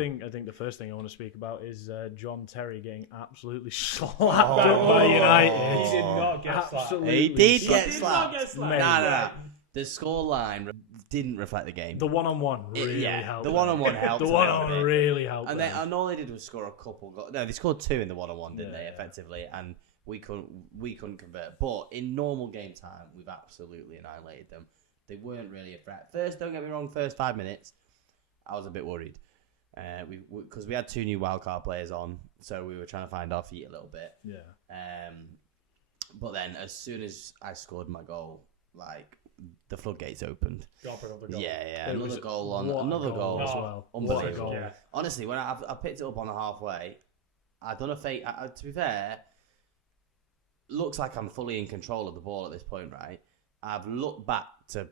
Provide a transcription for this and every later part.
I think the first thing I want to speak about is John Terry getting absolutely slapped up by United. He did not get slapped. He did get not slapped. get slapped. Nah. The scoreline didn't reflect the game. The one-on-one really helped. The one-on-one helped. The one-on-one really helped. And all they did was score a couple goals. No, they scored 2 in the one-on-one, didn't they? Yeah. Effectively, and we couldn't convert. But in normal game time, we've absolutely annihilated them. They weren't really a threat. First, don't get me wrong. First 5 minutes, I was a bit worried. Because we had 2 new wildcard players on, so we were trying to find our feet a little bit. Yeah. But then, as soon as I scored my goal, like the floodgates opened. Yeah. Another goal as well. Unbelievable. Yeah. Honestly, when I picked it up on the halfway, I done a fake. To be fair, looks like I'm fully in control of the ball at this point, right? I've looked back to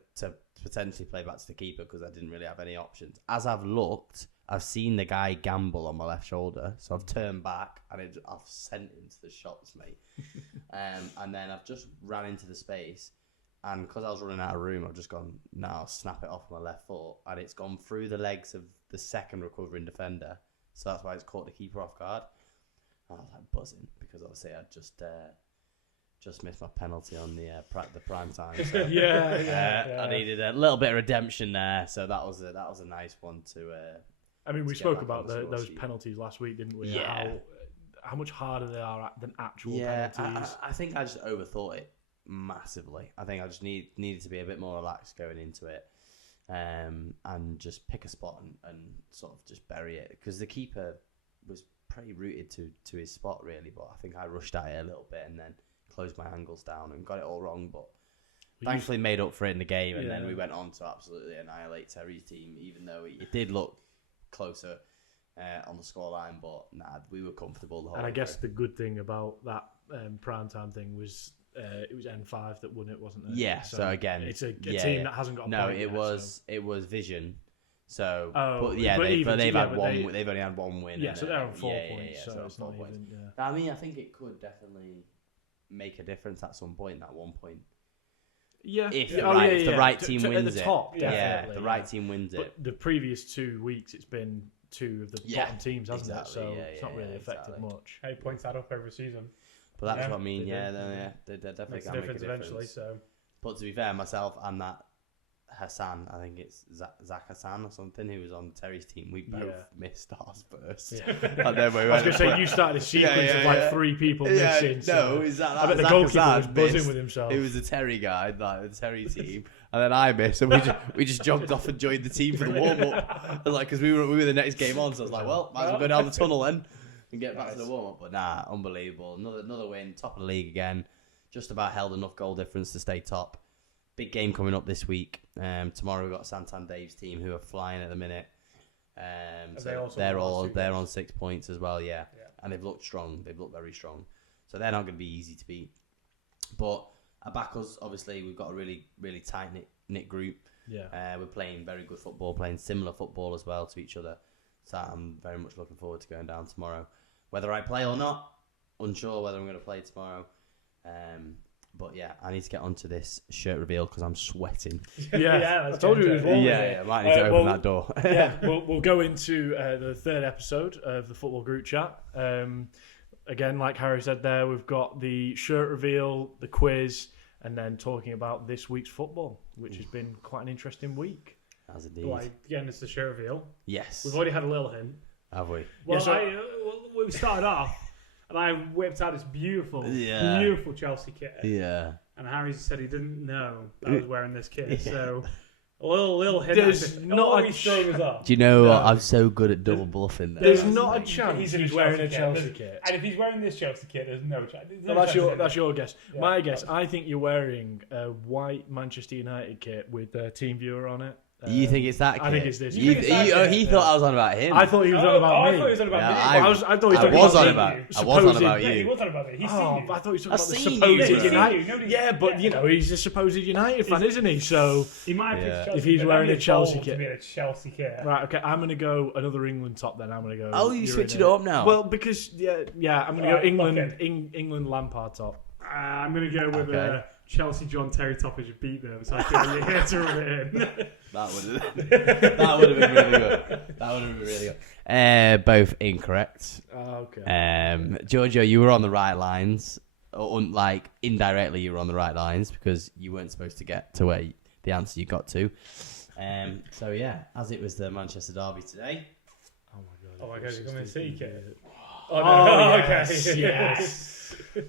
potentially play back to the keeper because I didn't really have any options. As I've looked, I've seen the guy gamble on my left shoulder, so I've turned back and I've sent him to the shops, mate. And then I've just ran into the space, and because I was running out of room, I've just gone, no, I'll snap it off my left foot, and it's gone through the legs of the second recovering defender, so that's why it's caught the keeper off guard. And I was like buzzing because obviously I just missed my penalty on the prime time. So, I needed a little bit of redemption there, so that was a nice one to. I mean, we spoke about those penalties last week, didn't we? Yeah. How much harder they are than actual penalties. I think I just overthought it massively. I think I just needed to be a bit more relaxed going into it, and just pick a spot and sort of just bury it, because the keeper was pretty rooted to his spot really, but I think I rushed at it a little bit and then closed my angles down and got it all wrong, but thankfully made up for it in the game, and then we went on to absolutely annihilate Terry's team, even though it did look closer on the scoreline, but we were comfortable the whole And I way guess through. the good thing about that primetime thing was it was N5 that won it, wasn't it? Yeah, so again, it's a team that hasn't got a point it yet, was Vision. So, they've only had one win. Yeah, so they're on 4 points. So it's not even. I mean, I think it could definitely make a difference at some point. That 1 point. Yeah, if the right team wins at the top, it. Yeah, the right team wins it. But the previous 2 weeks, it's been 2 of the bottom teams, hasn't it? So it's not really affected much. Hey, points add up every season. But that's what I mean. They definitely makes can a make a difference eventually. So, but to be fair, myself and that Hassan, I think it's Zach Hassan or something, who was on Terry's team. We both missed ours first. Yeah. And then we I was going to say, you started a sequence of like 3 people missing. No, I bet the goalkeeper was buzzing with himself. It was the Terry guy, like the Terry team, and then I missed, and we just jogged off and joined the team for the warm up. Because we were the next game on, so I was like, well, might as well go down the tunnel then and get back to the warm up. But unbelievable, another win, top of the league again. Just about held enough goal difference to stay top. Big game coming up this week. Tomorrow we've got Santander's team, who are flying at the minute. So they're on 6 points as well, yeah. And they've looked strong. They've looked very strong. So they're not going to be easy to beat. But our backers, obviously, we've got a really, really tight knit group. Yeah. We're playing very good football, playing similar football as well to each other. So I'm very much looking forward to going down tomorrow. Whether I play or not, unsure whether I'm going to play tomorrow. But yeah, I need to get onto this shirt reveal because I'm sweating. I told you it was warm. I might need to open that door. We'll go into the 3rd episode of the football group chat. Again, like Harry said there, we've got the shirt reveal, the quiz, and then talking about this week's football, which has been quite an interesting week. As indeed. Like, again, it's the shirt reveal. Yes. We've already had a little hint. Have we? Well, we started off. And I whipped out this beautiful Chelsea kit. Yeah. And Harry said he didn't know I was wearing this kit. So a little hint. There's not a Do you know what? I'm so good at double bluffing. There's not a chance he's wearing a Chelsea kit. And if he's wearing this Chelsea kit, there's no chance. That's your guess. Yeah. My guess, I think you're wearing a white Manchester United kit with TeamViewer on it. You think it's that kid? I think it's this. He thought I was on about him. I thought he was on about me. I thought he was on about me. I was on about you. I was on about Yeah, he you. was on about me. He's seen you. I thought he was talking about the seen supposed you, United. Yeah, but you know, he's a supposed United fan, isn't he? So he might have picked Chelsea, if he's wearing a Chelsea kit. A Chelsea kit. Right, okay, I'm going to go another England top then. I'm going to go. Oh, you switching it up now? Well, because, I'm going to go England Lampard top. I'm going to go with Chelsea John Terry Toppage beat them, so I feel like you're here to rub it in. That would have been really good. That would have been really good. Both incorrect. Okay. Giorgio, you were on the right lines. Or, like, indirectly, you were on the right lines because you weren't supposed to get to where the answer you got to. So, yeah, as it was the Manchester Derby today. Oh my god, you're going to see it. Oh, yes, okay. Yes.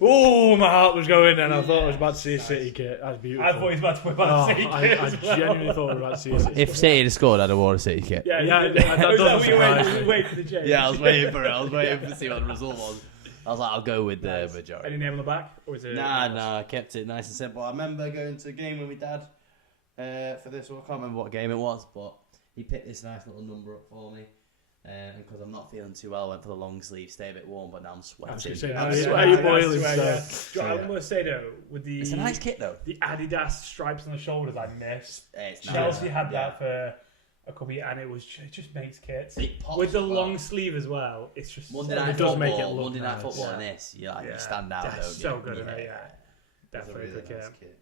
Oh, my heart was going, and I thought I was about to see a City kit. That's beautiful. I thought he was about to put on a City kit. I genuinely thought I was about to see a City kit. If City had scored, I'd have worn a City kit. Yeah, that doesn't surprise me. Wait for the change. Yeah, I was waiting for it. I was waiting to see what the result was. I was like, I'll go with the majority. Any name on the back? Or is it Nah, I kept it nice and simple. I remember going to a game with my dad for this one. I can't remember what game it was, but he picked this nice little number up for me. And because I'm not feeling too well, I went for the long sleeve, stay a bit warm, but now I'm sweating. You're boiling, I must say though, with the It's a nice kit though. the Adidas stripes on the shoulders, I miss. It's Chelsea nice. had that for a couple of years, and it just makes kits. It pops With the well. long sleeve as well, it's just Monday so night It does football, make it look Monday night nice. football Yeah. and this, you Yeah. stand out. That's don't so you? good, isn't it? Yeah. That's a Definitely really good nice kit. kit.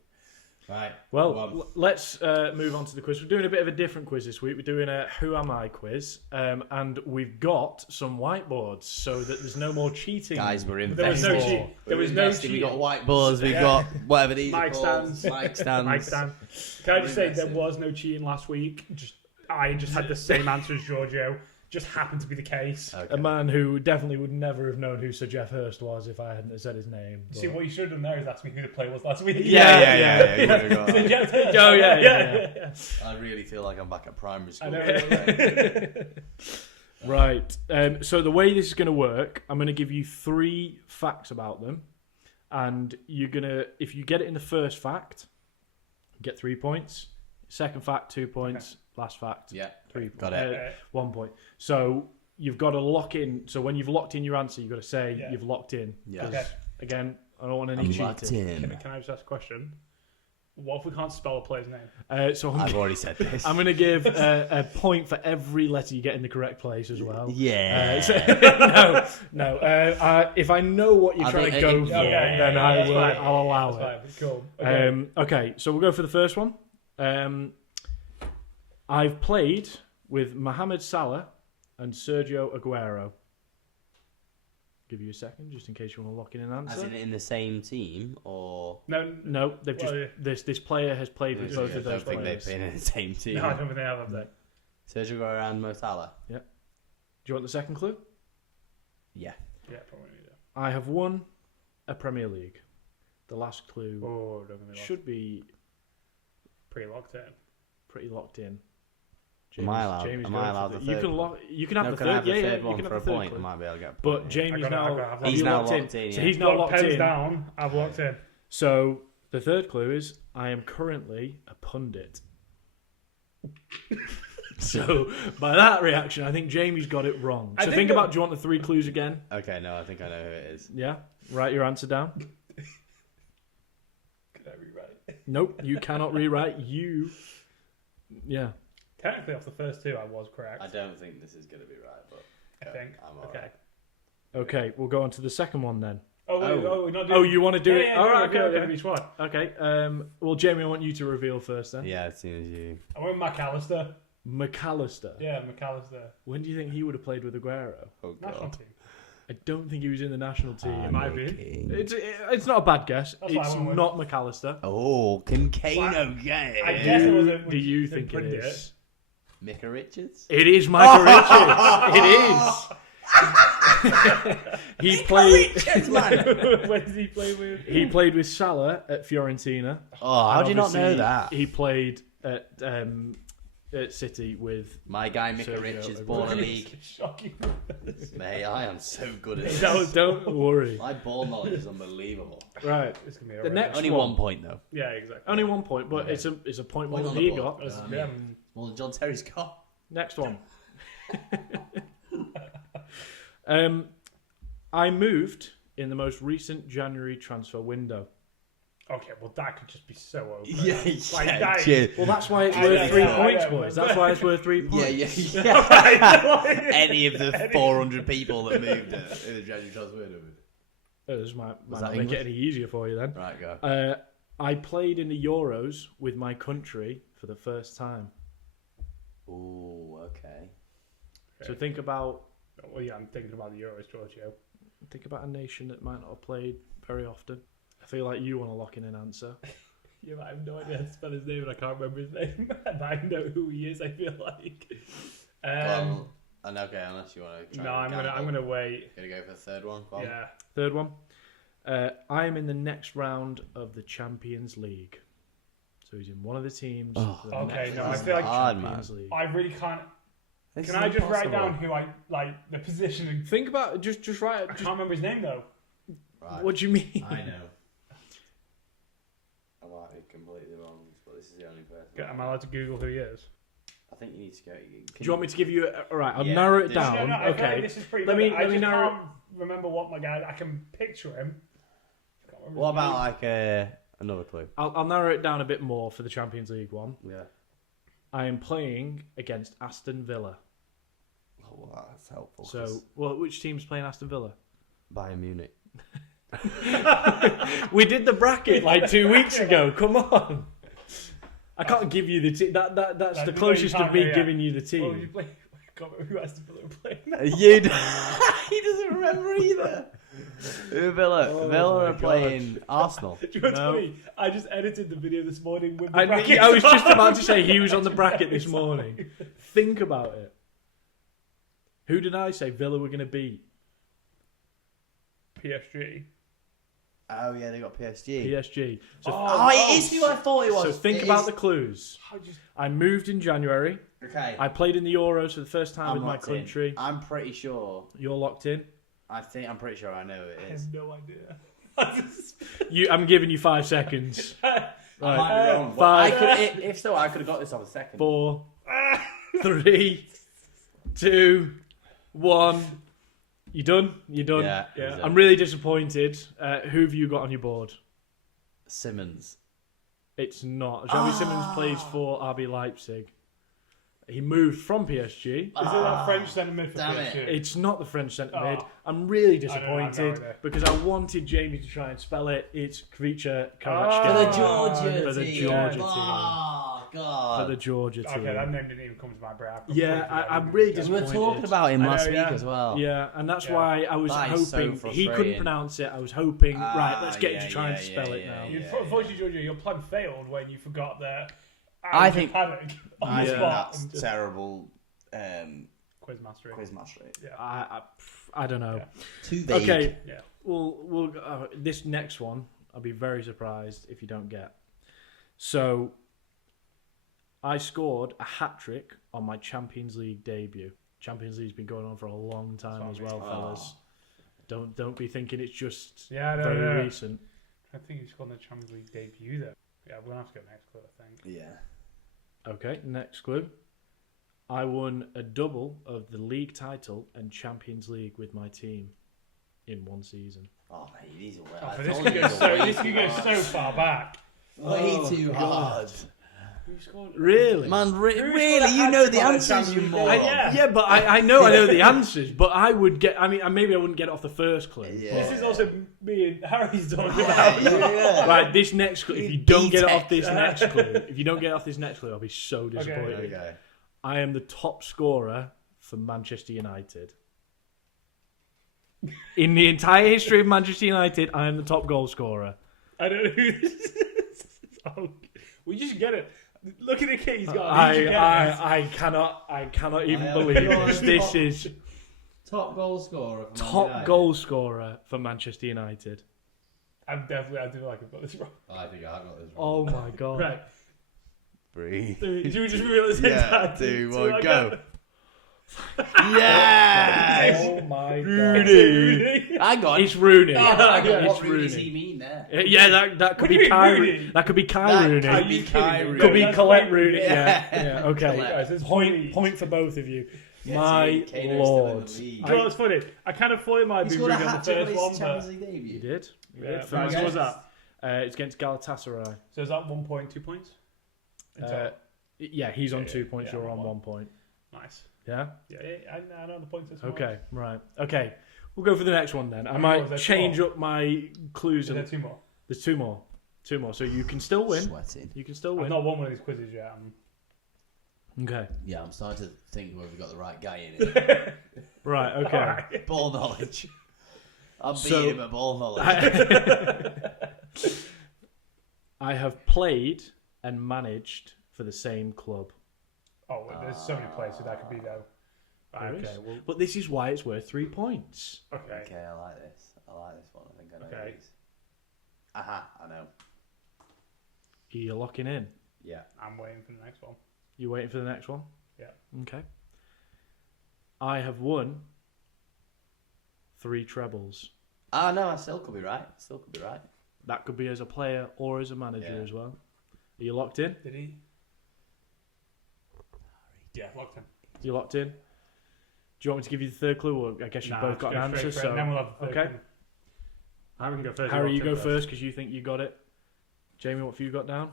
Right. Well, let's move on to the quiz. We're doing a bit of a different quiz this week. We're doing a Who Am I quiz. And we've got some whiteboards so that there's no more cheating. Guys, we're There was no investing. cheat. There was no Investing. We got cheating. whiteboards. We Yeah. got whatever these Mic are called. stands. Mic stands. Mike Stan. Can I just say Investing. there was no cheating last week? I just had the same answer as Giorgio. Just happened to be the case. Okay. A man who definitely would never have known who Sir Jeff Hurst was if I hadn't have said his name. You see, but- what you should have done there is ask me who the player was last week. Yeah. You would've got that. Jeff Hurst. Oh, yeah. I really feel like I'm back at primary school. I know. Right. So the way this is going to work, I'm going to give you 3 facts about them. And you're going to, if you get it in the first fact, get 3 points. Second fact, 2 points. Last fact, Yeah. 3 Got it. 1 point. So you've got to lock in. So when you've locked in your answer, you've got to say Yeah. you've locked in. Yeah. 'Cause, Okay. again, I don't want any I'm cheating. locked in. Can I just ask a question? What if we can't spell a player's name? So I've already said this. I'm going to give a point for every letter you get in the correct place as well. Yeah. No. If I know what you're I trying to think- go for, yeah, then that's fine. I'll allow That's it. fine. Cool. Okay, so we'll go for the first one. I've played with Mohamed Salah and Sergio Aguero. Give you a second, just in case you want to lock in an As answer. in the same team, or No, they've Well, just this player has played with both I of those don't think they've players. been in the same team. No, I don't think they have that. Sergio Aguero and Mo Salah. Do you want the second clue? Yeah. Yeah, probably. Yeah. I have won a Premier League. The last clue Oh, don't get me wrong. should be Pretty locked in. pretty locked in. Am I allowed? Jamie's Am going I for allowed the- the You third can one? lock. You can have No, the can third. I have the Yeah, third you one can for have a the third point? I clue. might be able to get a point. But Jamie's I got now. it, I got it. He's you now locked locked in, So yeah. he's now Lock locked pens in. down. I've locked in. So the third clue is I am currently a pundit. So by that reaction, I think Jamie's got it wrong. I So think think that- about. Do you want the 3 clues again? Okay, no, I think I know who it is. Yeah. Write your answer down. Could I rewrite? Nope. You cannot rewrite. Yeah. Technically, off the first 2, I was correct. I don't think this is going to be right, but I think. I'm alright. Okay. Okay. We'll go on to the second one then. Oh, wait, Oh. we're not Oh, doing... you want to do it? Yeah, All right. okay. Okay. Each one. Okay. Well, Jamie, I want you to reveal first then. Yeah, as soon as you. I went McAllister. McAllister. Yeah, McAllister. When do you think he would have played with Aguero? Oh National god. team. I don't think he was in the national team. It might be. King. It's not a bad guess. That's what I It's went with. not McAllister. Oh, Kincaid, Well, okay. I guess it was a... Do you the think it pundit. is? Micah Richards? It is Michael Richards. It is. He played. Richards, man! When did he play with? He played with Salah at Fiorentina. Oh, how And do you not know obviously that? He played at City with. My guy, Micah Sergio Richards, Aguero. ball a league. Shocking. Mate, I am so good at this. Don't worry. My ball knowledge is unbelievable. Right. It's gonna be The alright. next Only one. 1 point, though. Yeah, exactly. Only 1 point, but Okay. it's a point more Point than on he the board. got. Yeah. Yeah. Well, John Terry's got. Next one. I moved in the most recent January transfer window. Okay, well that could just be so open. Yeah, Like, yeah, that- cheers. Well, that's why it's I worth know, 3 I points, know, boys. but- That's why it's worth 3 points. Yeah. Any of the 400 people that moved in the January transfer window. This might Was not that make it English? any easier for you then. Right, go. I played in the Euros with my country for the first time. Ooh, okay. So think about Well, yeah, I'm thinking about the Euros, Giorgio. a nation that might not have played very often. I feel like you want to lock in an answer. Yeah, but I have no idea how to spell his name and I can't remember his name. But I know who he is, I feel like. Well, and okay, unless you want to try. No, I'm gonna wait. Gonna go for the third one. Go on. Yeah. Third one. I am in the next round of the Champions League. So he's in one of the teams. Oh, for the okay, next no, I round feel of like- the Hard, Champions League. I really can't. This Can is I just write impossible. down who I like the position? And Think about it. Just write I it. can't remember his name though. Right. What do you mean? I know. I might be completely wrong, but this is the only person. Am I allowed to Google who he is? I think you need to go. Do you want me to give you? All right, I'll Yeah, narrow it this- down. No, I feel like Okay. this is pretty. Let good. me- I let me just narrow- can't remember what my guy. I can picture him. I can't remember What his name. about like another clue? I'll narrow it down a bit more for the Champions League one. Yeah. I am playing against Aston Villa. Oh, well, that's helpful. So, well, which team's playing Aston Villa? Bayern Munich. We did the bracket like 2 weeks ago. Come on. I can't give you the team. That's No, the no, you closest of can't, me yeah. giving you the Well, you team. play. I can't remember who Aston Villa were playing. You he doesn't remember either. Who Villa? Oh Villa my are God. playing Arsenal. Do you know what's No. funny? I just edited the video this morning with the I brackets was just on. about to say he was on the bracket this morning. Think about it. Who did I say Villa were going to beat? PSG. Oh yeah, they got PSG. PSG. So, Oh, it is who I thought it was. so think It about is- the clues. I just I moved in January. Okay. I played in the Euros for the first time I'm with my locked in. country. I'm pretty sure. You're locked in. I'm pretty sure I know who I it is. have no idea. I just- I'm giving you 5 seconds. I Right. might be wrong. but I Five. could, if so, I could have got this off a second. 4, 3, 2, 1. You done? You done? Yeah. Yeah. it was, I'm really disappointed. Who have you got on your board? Simmons. It's not. Xavi Simons plays for RB Leipzig. He moved from PSG. Is it that French centre mid for damn PSG? It's not the French centre mid. Oh. I'm really I have no disappointed idea. because I wanted Jamie to try and spell it. It's Kvicha For Kvaratskhelia. the Oh, Georgia for the team. Georgia Oh, for God. the Georgia team. Okay, that name didn't even come to my brain. Yeah, I'm really we were disappointed. talking about him I last know, week yeah. as well. Yeah, and that's Yeah. why I was That is so hoping he couldn't frustrating. pronounce it. I was hoping, Ah, right, let's get yeah, you to try and yeah, spell it yeah, now. yeah. Unfortunately, Giorgio, your plan failed when you forgot that. I think- panic on I the think spot that's and just terrible quiz mastery. quiz mastery. Yeah. I don't know. Yeah. Too vague. Okay, Yeah. we'll this next one, I'll be very surprised if you don't get. So, I scored a hat trick on my Champions League debut. Champions League's been going on for a long time That's as what I well, mean. fellas. Don't be thinking it's just Yeah, I know. very Yeah. recent. I think he's got the Champions League debut though. Yeah, we're gonna have to go next clue, I think. Yeah. Okay, next clue. I won a double of the league title and Champions League with my team in one season. Oh, mate, these are way. Oh, I but this told could you go these are so. way This too could go hard. so far back. Way Oh, too God. hard. Who scored? Really? Man, Who really, scored a you know hat-trick the on the answers, you Champions League? moron. Yeah. Yeah, but I know the answers, but I would get. I mean, maybe I wouldn't get it off the first clue. Yeah. This is also me and Harry's talking Yeah, about. yeah. Right, this next clue. If You you don't get it off D-tech. this next clue, if you don't get it off this next clue, I'll be so disappointed. Okay. I am the top scorer for Manchester United. In the entire history of Manchester United, I am the top goal scorer. I don't know who this is. Oh, we just get it. Look at the kid he's got. We just get it. I cannot even I am believe not this. This top- is Top goal scorer. top goal scorer for Manchester United. I do like I've got this wrong. I think I got this Oh my god! Right. Breathe. Do we just realise Yeah, that? 2, So 1, I go. got- Yes! Oh my god! Rooney. I got It's Rooney. Oh, I got It's what Rooney does he Rooney. mean there? Yeah, that could What do be you Kai. mean Rooney? That could be Kai That Rooney. could be Kai kidding me? Rooney. Could be That's Colette like- Rooney. Yeah. Yeah. Okay. Colette. Guys, it's Point Rooney. for both of you. Yeah, My see, Kano's still in the lord. league. Do you know what's funny? I kind of thought it might He be scored Rooney a on hat the trick on first his one, Champions but League debut. You did. You yeah, did. For right, Man- what was that? It's against Galatasaray. So is that 1 point, 2 points? Yeah, he's on Yeah, 2 points. yeah, You're on one. 1 point. Nice. Yeah. Yeah, I know the points as well. Okay. Right. Okay. We'll go for the next one then. I Oh, is might there change two up my clues. Is there 2 more? There's 2 more. 2 more. So you can still win. Sweating. You can still I've win. not won one of these quizzes yet. Okay. Yeah, I'm starting to think whether we've got the right guy in it. Right. Okay. Alright. Ball knowledge. I'm So- beating him at ball knowledge. I have played and managed for the same club. Oh, well, there's so many places that could be though. Right, There okay. is. Well, But this is why it's worth 3 points. okay. Okay, I like this. I like this one. I think I know Okay. these. Aha, I know. You're locking in. Yeah. I'm waiting for the next one. You waiting for the next one? Yeah. Okay. I have won 3 trebles. Ah, no, I still could be right. That could be as a player or as a manager Yeah. as well. Are you locked in? Did he? Yeah, locked in. You locked in? Do you want me to give you the third clue, or I guess you've both got an answer? So then we'll have the third okay. one. I can go first. Harry, you locked go in first because you think you got it. Jamie, what have you got down?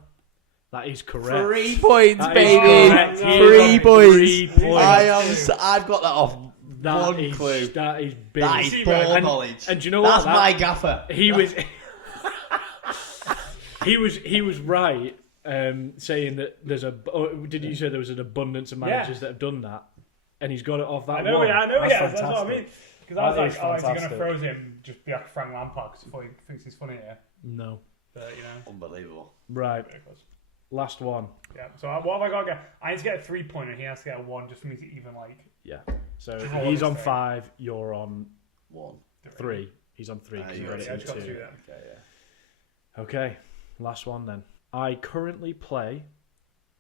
That is correct. 3 points, That is baby. correct. No, He no, got 3 points. 3 points. I've got that off That one is- clue. That is big. That is See, ball right, knowledge. and do you know That's what? my gaffer. He was. he was right, saying that there's a. Oh, did you say there was an abundance of managers that have done that, and he's got it off that I know, one? yeah, I know, That's yeah. That's what I fantastic. mean. Because I was That like, is oh, is he going to fantastic. froze him? Just be like Frank Lampard because he thinks he's funny here. No. But, you know, Unbelievable. Right. very close. Last one. Yeah. So what have I got to get? I need to get a 3-pointer and he has to get a 1 just for me to even like. Yeah. So Just roll he's this on thing. 5. You're on 1. 3. He's on 3 because you you got already- it I in just got 2. 2 then. Okay, yeah. Okay. Last one then. I currently play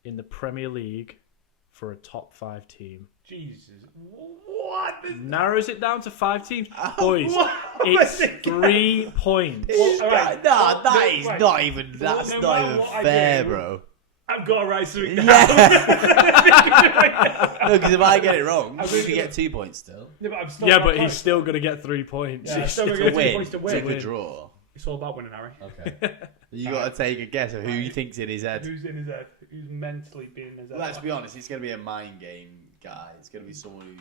in the Premier League for a top 5 team. Jesus. What? Narrows it down to 5 teams. Boys, What? it's What's it? 3 points. Alright. Nah, that is Right. not even. That's no not matter even what I fair, do, bro. I've got to write something down. Yeah. No, because if I get it wrong, I'm you gonna can do get 2 points still. Yeah, but I'm still Yeah, not but he's close. still going to get 3 points. Yeah, He's still gonna still- get 2 Win. points to Take win. a draw. It's all about winning, Harry. Okay. You got to take a guess of who you think's in his head. Who's in his head? Who's mentally being in his head? Let's be honest, it's going to be a mind game guy. It's going to be someone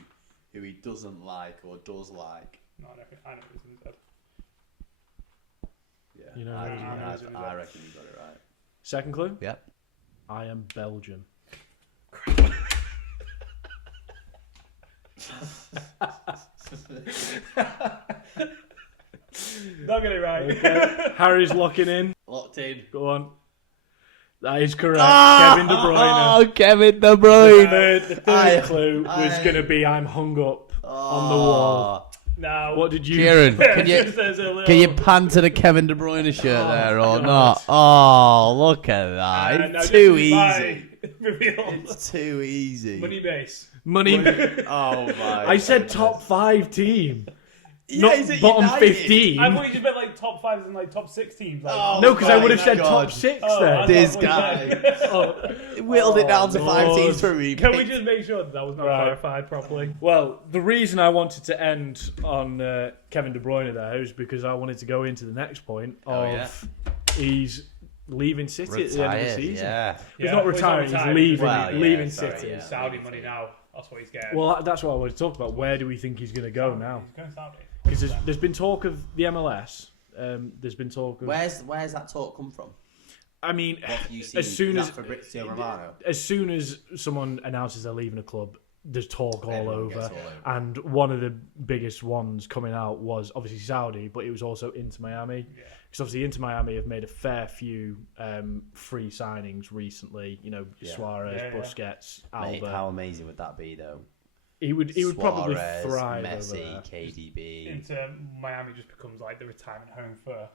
who he doesn't like or does like. No, I know who's in his head. Yeah, You know I, who's in I, his head. I reckon you got it right. Second clue? Yep. I am Belgian. Don't get it right. Okay. Harry's locking in. Locked in. Go on. That is correct. Kevin De Bruyne. Oh, Kevin De The Bruyne. third I- clue was I- going to be I'm hung up on the wall. Now, What did you... Kieran, can you There's a little- can you pan to the Kevin De Bruyne shirt there or not? Oh, look at that! now It's just too do my easy. Reveal. It's too easy. Money base. Money... Oh my! I said top 5 team. Yeah, not is it bottom United? 15. I thought you just meant like top 5 as in like top 6 teams. Like, Oh, No, because I my would have said God. top 6 Oh, then. I This thought what you guy. meant. Oh. Whittled it down to 5 Lord. teams for me. Can we just make sure that was not Right. clarified properly? Well, the reason I wanted to end on Kevin De Bruyne there is because I wanted to go into the next point of yeah. he's leaving City at the end of the season. Yeah. He's not retiring, he's leaving, Well, yeah, leaving sorry, City. yeah. Saudi money now. That's what he's getting. Well, that's what I wanted to talk about. Where do we think he's going to go now? He's going Saudi. Because there's been talk of the MLS. There's been talk of... Where's that talk come from? I mean, What have you seen? as soon Is as... that Fabrizio Romano? As soon as someone announces they're leaving a club, there's talk all Everyone over. gets all over. And one of the biggest ones coming out was obviously Saudi, but it was also Inter Miami. Yeah. Because obviously Inter Miami have made a fair few free signings recently. You know, Yeah. Suarez, Yeah, yeah. Busquets, Mate, Alba. how amazing would that be, though? He would probably Suarez, thrive Messi, over there. KDB. Into Miami just becomes like the retirement home for.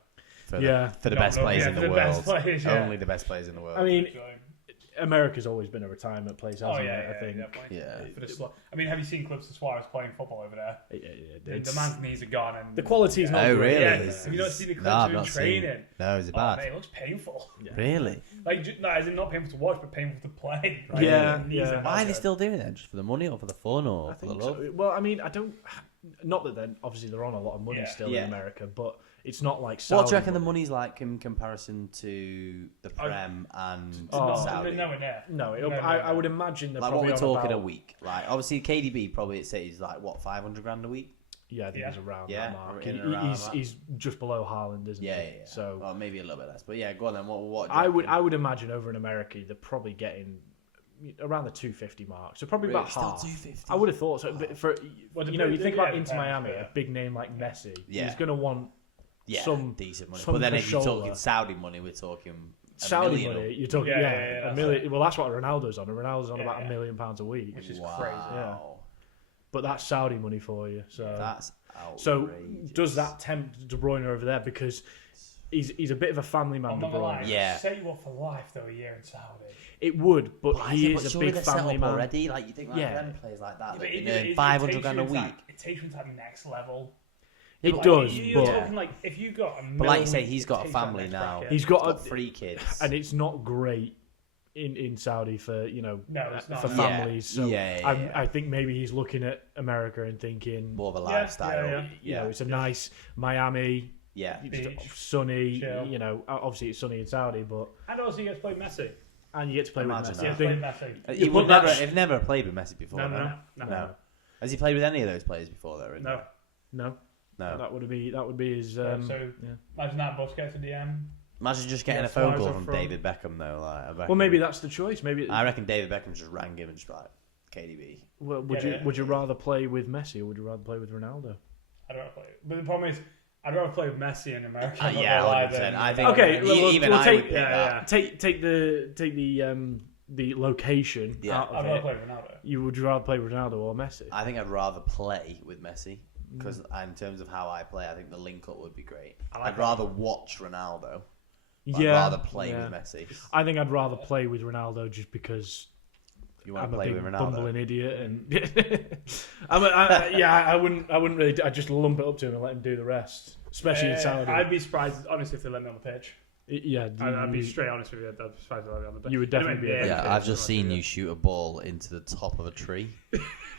For Yeah. the No, best no, players yeah, in the the world. best players, yeah. Only the best players in the world. I mean, America's always been a retirement place, hasn't Oh yeah, it? I think. definitely. Yeah. For the I mean, have you seen clips of Suarez playing football over there? The It's- man's knees are gone, and the quality's not Oh, great. really? Yeah, Is- have you not seen the clips No, of I've him not seen. training? No, is it Oh, bad? mate, it looks painful. Really? Like, no, as in not painful to watch, but painful to play. Like, Yeah, knees yeah. are Why are they not still doing it? Just for the money or for the fun or I for the think love? so. Well, I mean, I don't. Not that they're obviously they're on a lot of money Yeah. still Yeah. in America, but it's not like. What Saudi do you reckon the money. money's like in comparison to the Prem and Oh. Saudi? Good. Nowhere near. No, No, no, I no. would imagine they're Like what probably we're on talking about, a week. Like obviously KDB probably it says like what 500 grand a week. Yeah, I think he's around Yeah, that mark. in and around that. He's just below Haaland, isn't Yeah, he? yeah, yeah. So well, maybe a little bit less, but yeah, go on then. What I would imagine over in America they're probably getting around the 250 mark. So probably about Still half. 250. I would have thought so. But for you think about Inter Miami, yeah. a big name like Messi, Yeah. he's going to want some decent money. some But then if you're cashola. talking Saudi money, we're talking Saudi million money. You're talking Yeah, a million. Well, that's what Ronaldo's on. Ronaldo's on Yeah, about yeah. £1 million a week. Which is wow. crazy. Yeah. But that's Saudi money for you. So That's so outrageous. does that tempt De Bruyne over there because he's a bit of a family man, I'm De not gonna lie, Bruyne. Yeah. set you up for life though a year in Saudi. It would, but But he but is a surely big they're set family up man. already. Like you think, like Yeah. them players like that, But that it- can earn it 500 takes grand you a into week. that- It takes you to that next level. It Like, does, you're but talking like if you got a But like you million, say, he's it got a takes that family next now. bracket. he's He's got got 3 kids. and it's not great in Saudi for No, it's not. for Yeah. families. So Yeah. I think maybe he's looking at America and thinking, More of a Yeah, lifestyle. yeah. you know, it's a nice Miami, Yeah. Beach, sunny. chill. You know, obviously it's sunny in Saudi, but And also, he gets played Messi. and you get to play Imagine with Messi. that. I He think gets played Messi. He You would put that never, sh- he's never played with Messi before. No, no. no. Has he played with any of those players before? Though? No. no, No. that would be his. So yeah. imagine that Busquets at the end. Imagine just getting Yeah, a phone Suarez call up from front. David Beckham though. Like, I reckon, Well, maybe that's the choice. Maybe. I reckon David Beckham just rang him and just like KDB. Well, Yeah. would you rather play with Messi or would you rather play with Ronaldo? I'd rather play. But the problem is, I'd rather play with Messi in America. I'm not Yeah, gonna lie, 100%. than- I think Okay, even we'll I take- would pick yeah, that. Take the location Yeah. out I'd of rather it. play with Ronaldo. You would rather play with Ronaldo or Messi? I think I'd rather play with Messi Mm. because in terms of how I play, I think the link up would be great. I like I'd rather watch Ronaldo. But Yeah, I'd rather play yeah. with Messi. I think I'd rather play with Ronaldo just because You want I'm to a play big with Ronaldo? bumbling idiot, and I wouldn't really. I'd just lump it up to him and let him do the rest, especially in Saudi. I'd be surprised, honestly, if they let me on the pitch. Yeah, I'd be straight honest with you. I'd be surprised if they let me on the pitch. You would definitely be a Yeah, Okay, I've just seen you shoot a ball into the top of a tree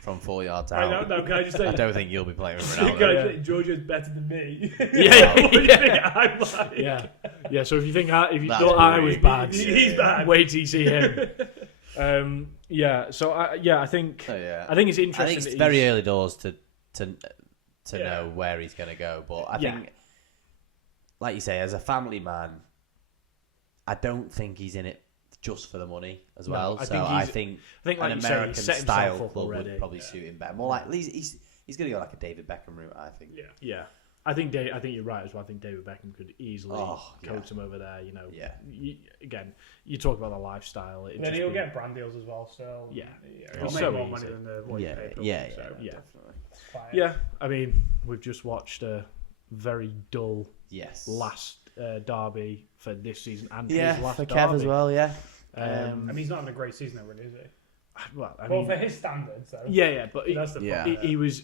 from 4 yards I out. know, can I just say? I don't think you'll be playing with Can I Ronaldo. just say, Giorgio's better than me. Yeah, What do you think I'm like? yeah. So if you think if you That's thought I was great. bad, He's bad. wait till you see him. Yeah. So I think So, yeah. I think it's I interesting. think it's that very he's- early doors to Yeah. know where he's going to go. But I Yeah. think, like you say, as a family man, I don't think he's in it just for the money as No, well. I So think I he's- think I think, like an you say, American he's set style himself up club already. would probably suit him better. More like he's going to go like a David Beckham route. I think. Yeah. Yeah. I think you're right as well. I think David Beckham could easily Yeah. coach him over there. You know, Yeah. Again, you talk about the lifestyle. It'd Then just he'll be- get brand deals as well. So Yeah. he'll It's make so more easy. money than what Yeah, he paid for. yeah, him, so Yeah. definitely. it's fine. Yeah, I mean, we've just watched a very dull Yes. last derby for this season and Yeah, his last for derby. Kev as well. Yeah. I mean, he's not having a great season, really, is he? Well, I Well, mean, for his standards, though. yeah, but That's the Yeah. problem. he was.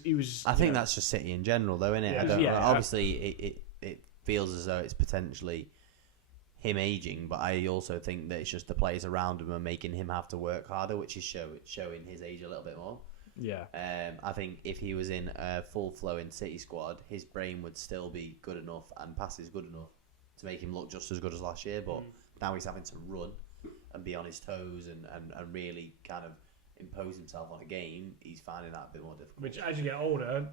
I think you know, that's just City in general, though, isn't it? Yeah. I don't. Yeah. Obviously, it feels as though it's potentially him aging, but I also think that it's just the players around him are making him have to work harder, which is showing his age a little bit more. yeah. I think if he was in a full flowing City squad, his brain would still be good enough and passes good enough to make him look just as good as last year. But now he's having to run and be on his toes and really kind of impose himself on a game. He's finding that a bit more difficult. Which, as you get older,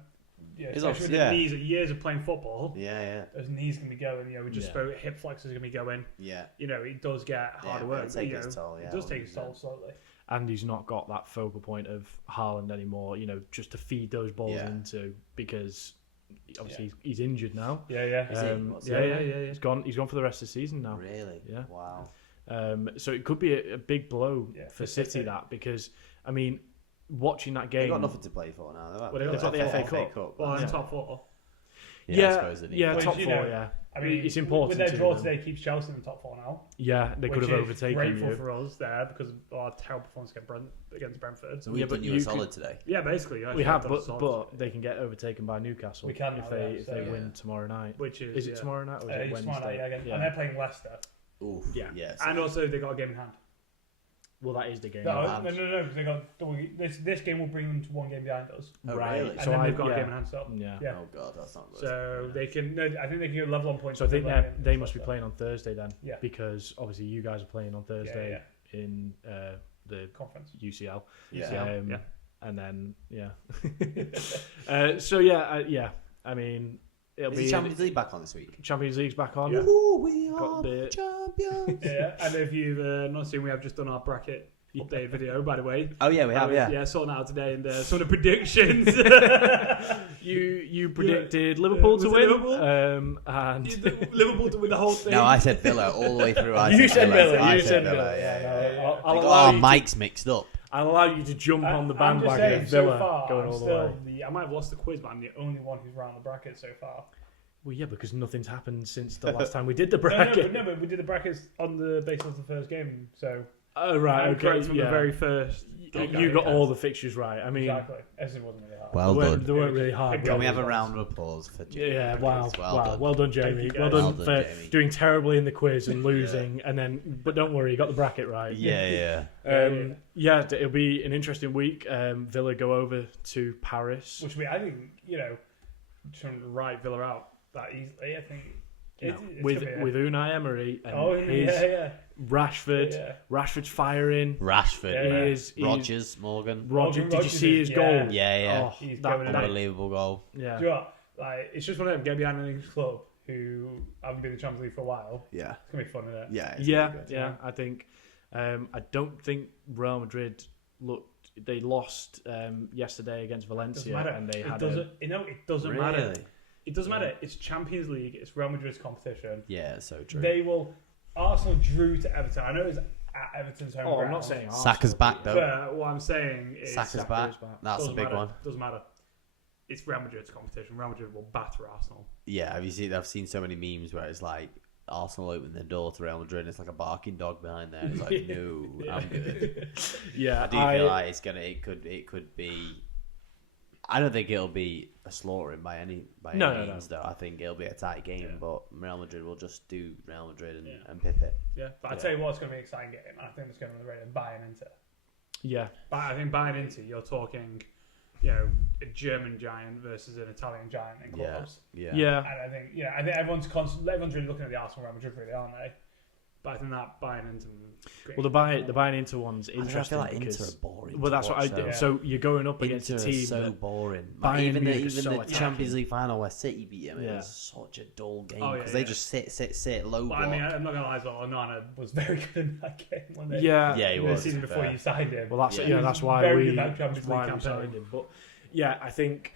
It's especially obvious, with yeah. the knees, years of playing football, Yeah, those knees can be going. We just Yeah. spoke, hip flexors are going to be going. yeah. It does get harder Yeah, work. it'll take but, its toll, yeah, it does take its 100%. toll slowly. And he's not got that focal point of Haaland anymore. Just to feed those balls Yeah. into because obviously he's injured now. Yeah. Is he? What's Yeah. he? He's gone. He's gone for the rest of the season now. Really? Yeah. Wow. So it could be a big blow Yeah, for for City City. that because I mean, watching that They've game. got nothing to play for now. Well, they've got the FA Cup. Well, in Yeah. top four. I suppose they need yeah, to. Which, top you four. know, Yeah, I mean, it's important. With their to draw them. today, keeps Chelsea in the top four now. Yeah, they could which have is overtaken grateful you. for us there because of our terrible performance against Brentford. So we've Yeah, but done you you a solid today. Yeah, basically. We have, but they can get overtaken by Newcastle We can if now, they yeah, if so, they yeah. win tomorrow night. Which is Is it tomorrow night or is it it's Wednesday? tomorrow night, yeah, again. And they're playing Leicester. Oof. Yeah. Yes. And also they got a game in hand. Well, that is the game. No, hand. no. They got this game will bring them to one game behind us. Oh, right. really? And So then I- they've got yeah. a game in hand still. Yeah. Yeah. Oh god, that's not good. So they can. No, I think they can go level on points. So I think with they Leicester. must be playing on Thursday then. Yeah. Because obviously you guys are playing on Thursday in the conference. UCL. Yeah. UCL. Yeah. and then so yeah. I mean, it'll Is be the Champions League back on this week? Champions League's back on. Yeah. Ooh, we Got are the- champions. Yeah, and if you've not seen, we have just done our bracket update video, by the way. Oh yeah, we have. Yeah. Yeah, sorting out today and some of the predictions. You predicted Liverpool to Was it win, Liverpool? and Liverpool to win the whole thing. No, I said Villa all the way through. You said Villa. I You said said Villa. Villa. Yeah. I'll They got allow our you to- mics mixed up. I'll allow you to jump on the I'm just bandwagon saying, of Villa so far, going I'm all the still way. I might have lost the quiz, but I'm the only one who's round the bracket so far. Well, yeah, because nothing's happened since the last time we did the No, bracket. but we did the brackets on the basis of the first game, so Oh, right, I'm okay. correct from Yeah. the very first. You got all the fixtures right. I mean, Exactly. Everything wasn't really hard. Well they weren't, done. they weren't really hard. Can we were have a they? round of applause for Jamie? Yeah, wow, Well well done. done, Jamie. Thank you, Well guys. done Well done, for Jamie. doing terribly in the quiz and losing, and then, but don't worry, you got the bracket right. Yeah. Yeah, it'll be an interesting week. Villa go over to Paris. Which I think, trying to write Villa out that easily, I think. No, with Unai Emery and his yeah. Rashford. Yeah. Rashford's firing. Rashford, Yeah. He is Rogers, Morgan. Roger, did you Rogers see is- his goal? Yeah. Oh, He's that, going in. Unbelievable goal. yeah. Do you know what? Like, it's just one of them, get behind an English club who haven't been in the Champions League for a while. Yeah. It's going to be fun, isn't it? Yeah. Yeah. I think. I don't think Real Madrid looked. They lost yesterday against Valencia, Doesn't matter. and they It had. doesn't, it doesn't matter. Really? It doesn't matter. It's Champions League. It's Real Madrid's competition. Yeah, so true. They will. Arsenal drew to Everton. I know it's at Everton's home Oh, ground. I'm not saying Arsenal. Saka's back though. But what I'm saying is, Saka's Saka back. is back. That's a doesn't big matter. one. Doesn't matter. It's Real Madrid's competition. Real Madrid will batter Arsenal. Yeah, have you seen? I've seen so many memes where it's like Arsenal open their door to Real Madrid, and it's like a barking dog behind there. It's like, no, I'm good. Yeah, I do feel like it's gonna. It could be. I don't think it'll be a slaughtering by any means, though. I think it'll be a tight game, Yeah. but Real Madrid will just do Real Madrid and, Yeah. and pip it. Yeah, but I tell you what, it's going to be an exciting game. I think it's going to be the rate of Bayern Inter. Yeah, But I think Bayern Inter, you're talking, a German giant versus an Italian giant in clubs. Yeah. yeah. And I think, everyone's really looking at the Arsenal Real Madrid, really, aren't they? But I think that Bayern Inter. Well, the Bayern Inter one's I interesting feel like because Inter are boring. well, to that's what I watch, did. though. So you're going up against Inter a are team so that boring. Bayern Even Munich is the so attacking. Champions League final where City beat them, it Yeah. was such a dull game Oh, because yeah, they yeah. just sit low But block. I mean, I'm not going to lie as well. Onana was very good in that game, wasn't he? yeah, Yeah, he The was. season before you signed him. Well, that's Yeah. yeah, He that's was why very we good at Champions that's why League we campaign. signed him. But yeah, I think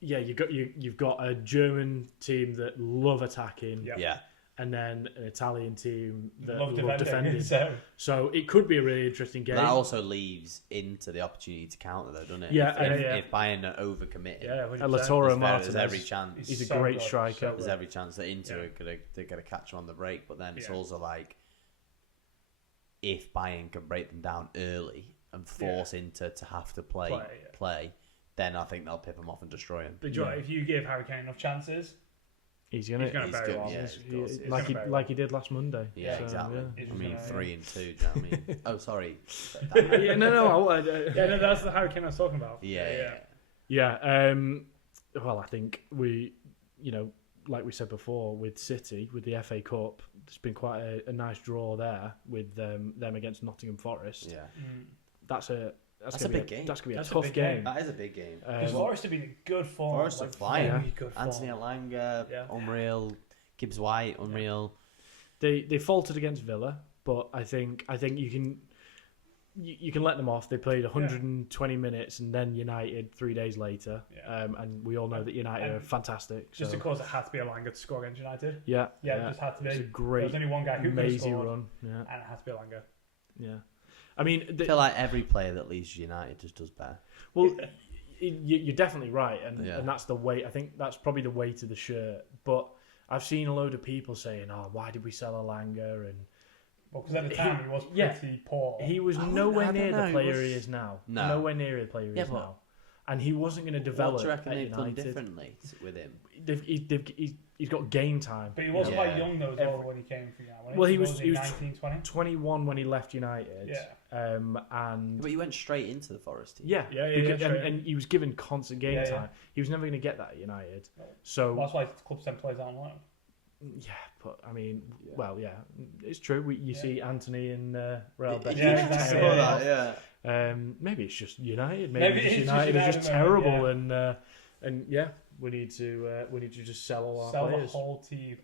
you've got a German team that love attacking, Yeah. Yeah. and then an Italian team that Love love defending. defending. So it could be a really interesting game. That also leaves into the opportunity to counter, though, doesn't it? Yeah, If Bayern are overcommitting, Yeah, 100%. Lautaro there's Martinez. every chance. He's a so great good, striker. so There's good. every chance that Inter Yeah. they're gonna catch them on the break, but then it's Yeah. also like if Bayern can break them down early and force Inter to have to play, then I think they'll pip them off and destroy them. But if you give Harry Kane enough chances, He's gonna he's going to He's bury good, well. yeah. he's- He's like gonna he bury like he did last Monday. Yeah, So, exactly. yeah. He's I mean, gonna- 3 and 2. Do you know what I mean? Oh, sorry. Yeah, no. Yeah, no, that's the Harry Kane I was talking about. Yeah. Yeah. Well, I think like we said before, with City, with the FA Cup, there's been quite a nice draw there with them against Nottingham Forest. Yeah. That's a a big game. That's gonna be That's a a tough big game. game. That is a big game. Because Forest have been in good form. Forest are flying. very good form. Anthony Elanga, Yeah. unreal. Gibbs White, unreal. They faltered against Villa, but I think you can let them off. They played 120 minutes and then United 3 days later, Yeah. and we all know that United are fantastic. Just so. because it had to be Elanga to score against United. Yeah, Yeah, it just had to be. It's a There great, was only one guy who could have amazing scored, run. Yeah, and it had to be Elanga. yeah. I mean, I feel like every player that leaves United just does better. well, you're definitely right, and Yeah. and that's the way. I think that's probably the weight of the shirt. But I've seen a load of people saying, "Oh, why did we sell Elanga?" And Well, because at the time he was pretty poor. he was I wouldn't- nowhere I don't near know, the he player was- he is now. No. Nowhere near the player he Yeah, is but- now. And he wasn't going to develop What do you reckon at they've done United. differently with him? He's got game time. But he was Yeah. quite young though as well when he came for United. Well, he was 19, 20. 21 when he left United. Yeah. And But he went straight into the Forest team. yeah, Yeah, because- straight and he was given constant game Yeah, time. yeah. He was never going to get that at United. No. So Well, that's why clubs send players out on loan. Yeah, but I mean, well, yeah, it's true. You see Anthony and Real Betis. Yeah, exactly. Maybe it's just United. Maybe Maybe it's just just United are United just at the moment, terrible, and yeah, we need to just sell all our Sell the players. whole team.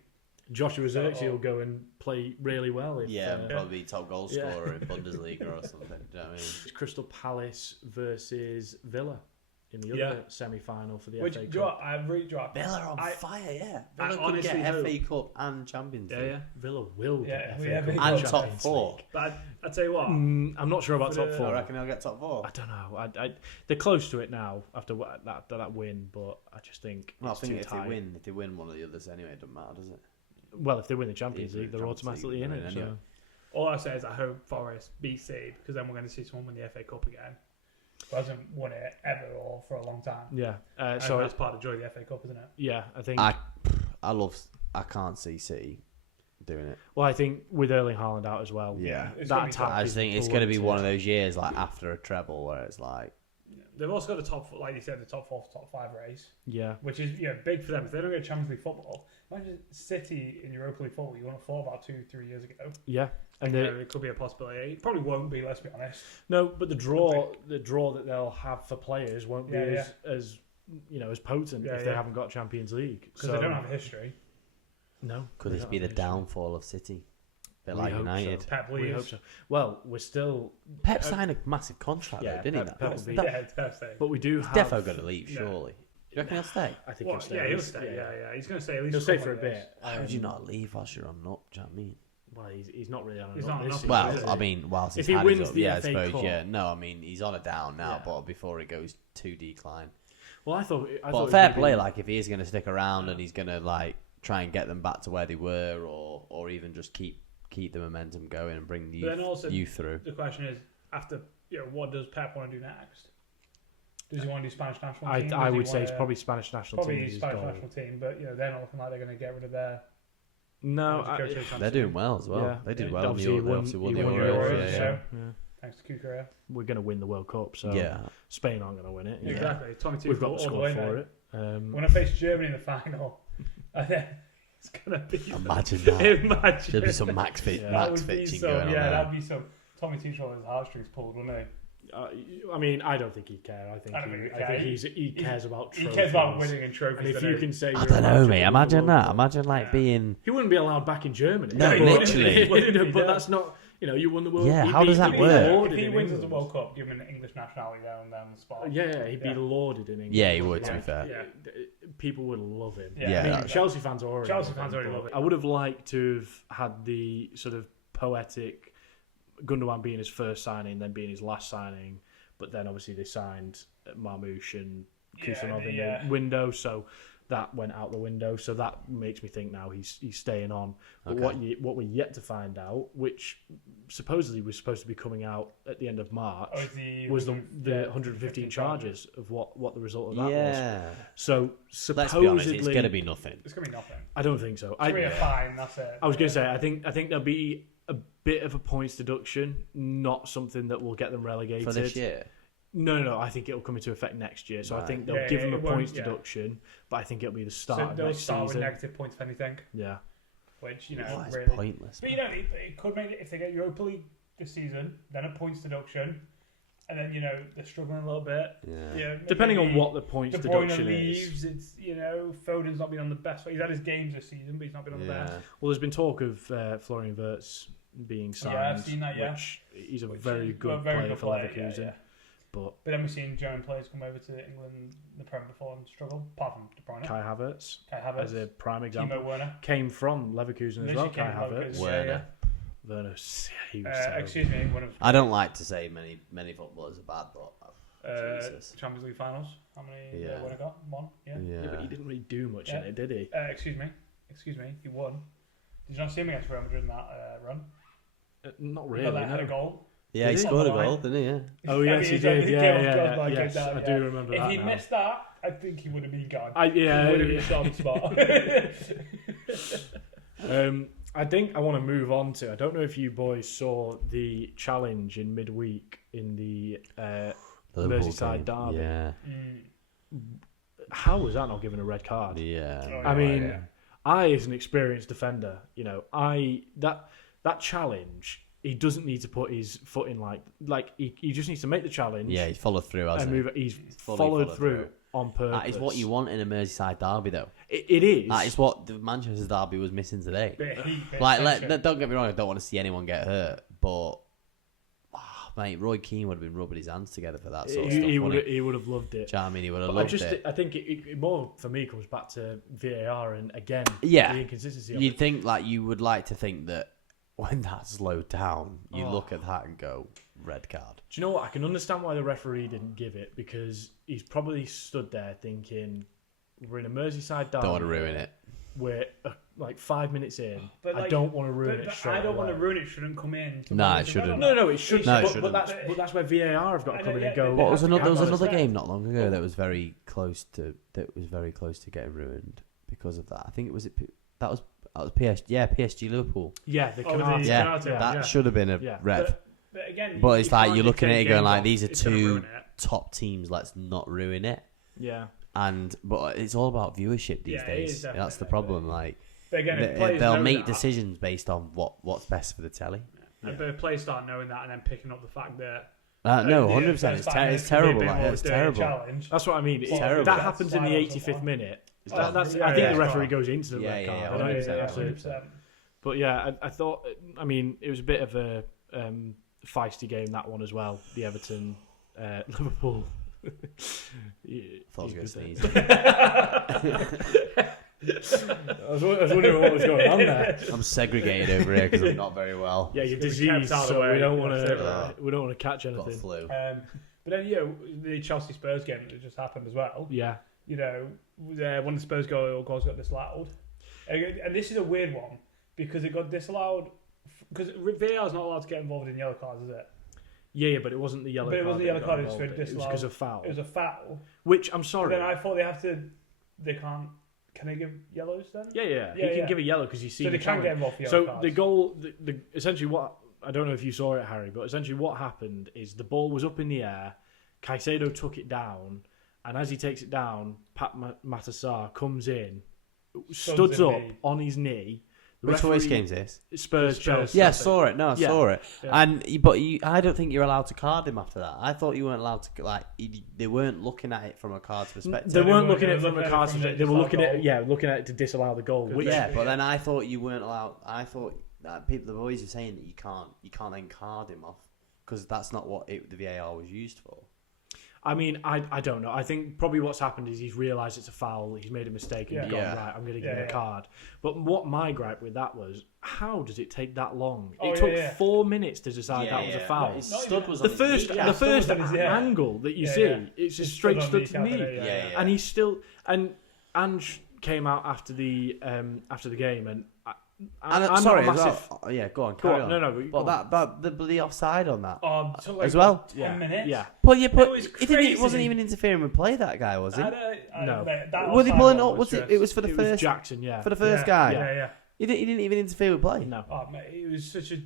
Joshua Zirkzee will go and play really well. If, and probably be top goal scorer in Bundesliga or something. Do you know what I mean? It's Crystal Palace versus Villa in the other semi-final for the FA Cup. I really dropped. Villa on fire, yeah. I Villa could honestly get hope- FA Cup and Champions League. Yeah, Villa will get we FA have Cup a- And Champions top League. 4. But I tell you what, I'm not sure about For top the- 4. I reckon they'll get top 4. I don't know. They're close to it now after that win, but I just think Well, I it's think too if tight. they win one of the others anyway, it doesn't matter, does it? Well, if they win the Champions Either League, they're Champions automatically League, in they're it. in So. anyway. all I say is I hope Forest beat City because then we're going to see someone win the FA Cup again. Who hasn't won it ever or for a long time. Yeah. And So that's part of the joy of the FA Cup, isn't it? yeah, I think. I can't see City doing it. Well, I think with Erling Haaland out as well. Yeah. It's gonna That be attack. tough. I just think it's going to be one of those years like after a treble where it's like, They've also got the top, like you said, the top 4, top 5 race, Yeah. which is big for them. If they don't get Champions League football, imagine City in Europa League football. You want to fall about 2-3 years ago. Yeah. And It could be a possibility. It probably won't be. Let's be honest. no, but the draw that they'll have for players won't be as potent if they haven't got Champions League Because they don't have a history. No. could they this don't be the have history. downfall of City? A bit We like hope United. so. Pep We hope leaves. so. Well, we're still, Pep signed a massive contract, Yeah, though, didn't Pep he? will be- Yeah, it's Pep's thing. but we do He's have. defo going to leave, Yeah. surely. Do you reckon he'll stay? I think Well, he'll stay. yeah, he'll stay. Yeah. He's going to stay at least. He'll stay couple for a of bit. years. Why would you not leave whilst you're on up? Do you know what I mean? Well, he's not really on a He's knock not on this a season, knock. is Well, he? I mean, whilst If his he hand is wins up, the yeah, I FA suppose, Cup- yeah. No, I mean, he's on a down now, Yeah. but before it goes to decline. Well, I thought. But fair play, like, if he is going to stick around and he's going to, like, try and get them back to where they were or even just keep the momentum going and bring the But then also- youth through. The question is, after what does Pep want to do next? Does he want to do Spanish national team? I Does he would say want it's to- probably Spanish national probably team. is his Spanish goal. national team, but they're not looking like they're going to get rid of their. No, go to the Champions They're doing League. well as well. Yeah. They did Yeah, well. obviously They obviously won the he won the Euros. Euros, Yeah, so- yeah. Thanks to Kukurea. we're going to win the World Cup, so Yeah. Spain aren't going to win it. Yeah. Exactly. Tommy We've got the all the squad way for now. it. We're going to face Germany in the final. And then it's going to be. Imagine that. Imagine. There'll be some max Yeah. That max would be fitching so, going on yeah, there. that'd be so. Tommy Tuchel with his heartstrings pulled, wouldn't he? I mean, I don't think he'd care. I think he cares about He trophies. cares about winning and trophies. And if doesn't you he? can say, I you're don't know, allowed mate. to win Imagine the World that. Cup. Imagine like Yeah. being. He wouldn't be allowed back in Germany. No, But- literally. but that's not. You won the World. Yeah, he'd how be- does that he'd be work? lauded If he in wins the England. World Cup, give him an English nationality down the spot. Yeah, he'd be Yeah. lauded in England. Yeah, he would. To be Yeah. fair. Yeah. People would love him. Yeah, Yeah, I mean, that's- Chelsea fans already. Chelsea love fans him, already but love it. I would have liked to have had the sort of poetic Gundogan being his first signing, then being his last signing, but then obviously they signed Marmoush and Kusanov in the window, so that went out the window. So that makes me think now he's staying on. But Okay. what we're yet to find out, which supposedly was supposed to be coming out at the end of March, was the 115 charges of what the result of that was. Yeah. So Let's supposedly, be honest. It's going to be nothing. It's gonna be nothing. I don't think so. It's gonna be a fine. That's it. I was going to say, I think there'll be a bit of a points deduction, not something that will get them relegated. For this year. No. I think it'll come into effect next year. So I Right. think they'll Yeah, give yeah, them a it won't- points yeah. deduction, but I think it'll be the start So of they'll next start with season. negative points if anything, Yeah. which That is really. pointless. But it could make if they get Europa League this season, then a points deduction, and then they're struggling a little bit. Yeah. Depending on maybe what the points De Bruyne deduction leaves, is. it's Foden's not been on the best. He's had his games this season, but he's not been on the best. Well, there's been talk of Florian Wirtz being signed, Yeah, I've seen that, yeah. which he's a Which very is good a very player good for player, Leverkusen. yeah. But But then we've seen German players come over to England, the Prem before and struggle, apart from De Bruyne. Kai Havertz, Kai as a Havertz, prime example, Timo Werner. came from Leverkusen as Literally well. came Kai from Havertz, Leverkusen, Werner. Werner, he was terrible. Excuse me, one of I don't like to say many footballers are bad, but Jesus. Champions League finals. How many Yeah. Werner got? One. Yeah. Yeah, but he didn't really do much Yeah. in it, did he? Excuse me, he won. Did you not see him against Real Madrid in that run? Not He really. got that had a No. goal. Yeah, he Did he? scored a On the goal, line. didn't he? Yeah. Oh yes, he he's did. like, the Yeah, game was yeah, gone like yes, that, I yeah. do remember If that he now. missed that, I think he would have been gone. Yeah, he would have yeah. been shot on the spot. I think I want to move on to. I don't know if you boys saw the challenge in midweek in the The Liverpool Merseyside game. derby. Yeah. How was that not given a red card? Yeah. Oh, I mean, yeah. as an experienced defender, that challenge, he doesn't need to put his foot in he just needs to make the challenge. Yeah, he's followed through, hasn't and he? move. He's Fully followed through on purpose. That is what you want in a Merseyside derby, though. It is. That is what the Manchester derby was missing today. Bit of heat, bit of Like, tension. don't get me wrong, I don't want to see anyone get hurt, but mate, Roy Keane would have been rubbing his hands together for that sort of stuff. He wouldn't would have loved it. Do you know what I mean? He would have But loved it. I think it more for me comes back to VAR and again Yeah. the inconsistency. Of You'd it. think you would like to think that when that's slowed down, you look at that and go, red card. Do you know what? I can understand why the referee didn't give it, because he's probably stood there thinking, we're in a Merseyside derby. Don't want to ruin it. We're 5 minutes in. But, I don't want to ruin but it straight I don't away. want to ruin it. Shouldn't come in. Nah, it shouldn't. No, it shouldn't. No, it but, shouldn't. but that's where VAR have got to come in and go. What was There another? There was has to be another respect. game not long ago that was very close to getting ruined because of that. I think that was PSG. Yeah, PSG Liverpool. Yeah, the Oh, Canard. the Yeah, Canard, that yeah. should have been a Yeah. red. But again, But it's like can't you're looking at it take going games like off. these are It's gonna two ruin it. top teams. Let's not ruin it. Yeah. But it's all about viewership these Yeah, it is days. That's the definitely. problem. Like But again, if players they'll know make that, decisions based on what's best for the telly. But if players start knowing that and then picking up the fact that No, the 100%. first 5 minutes It's can be a terrible. bit Like, more it's dirty terrible. challenge. That's what I mean. It's terrible. That That's happens in the why 85th I'm minute. It's done. I think Yeah, the referee yeah. goes into the Yeah, red yeah, card. yeah, I don't think 100%, that's it. 100%. But yeah, I thought. I mean, it was a bit of a feisty game, that one as well. The Everton Liverpool. Thought I was going to sneeze. I was wondering what was going on there. I'm segregated over here because I'm not very well. Yeah, you're It's diseased, kept out of the so way. we don't want That's to. We don't want to catch Got anything. flu. But then, the Chelsea Spurs game that just happened as well. Yeah, One of the Spurs goals got disallowed. And this is a weird one because it got disallowed because VAR is not allowed to get involved in yellow cards, is it? yeah, but it wasn't the yellow But card. it wasn't the that yellow got card, it was involved for in. It was disallowed. because of foul. It was a foul. Which I'm But sorry. then I thought they can't. Can they give yellows then? Yeah. Yeah, He can yeah. give a yellow because you see. So they the can challenge. get involved for yellow So cards. the goal, essentially what I don't know if you saw it, Harry, but essentially what happened is the ball was up in the air. Caicedo took it down, and as he takes it down, Pat Matassar comes in, studs in up knee. on his knee. The Which referee- game's this? Spurs, Chelsea. Yeah, I saw it. No, I Yeah. saw it. Yeah. I don't think you're allowed to card him after that. I thought you weren't allowed to they weren't looking at it from a card's perspective. They weren't were- looking they at it were from a looking card. at it from the They were looking at disallowed looking at it to disallow the goal. Which Yeah, but then I thought you weren't allowed. I thought that the boys were saying that you can't then card him off because that's not what the VAR was used for. I mean, I don't know. I think probably what's happened is he's realised it's a foul. He's made a mistake and Yeah. he's gone, Yeah. right, I'm going to give him Yeah, a yeah. card. But what my gripe with that was, how does it take that long? Oh, It yeah, took yeah. 4 minutes to decide that was a foul. His Not stud even- was The on his first, knee. Yeah, the stud first was on his- yeah. angle that you Yeah, see, yeah. it's a It's straight stood on stud the to knee. kneecap, Yeah. And he's still... And Ange came out after the game and... I'm not sorry, a as massive... well. Oh, yeah, go on, Go carry on, on. no, go But on. that the bloody offside on that So like as well. 10 Yeah. minutes. Yeah. But yeah, but It was he didn't. He wasn't crazy. even interfering with play. That guy was he? No. Was he pulling up? Was it? It was for the It was first Jackson, yeah. for the first guy. Yeah. He didn't even interfere with play. No. Oh, mate, it was such a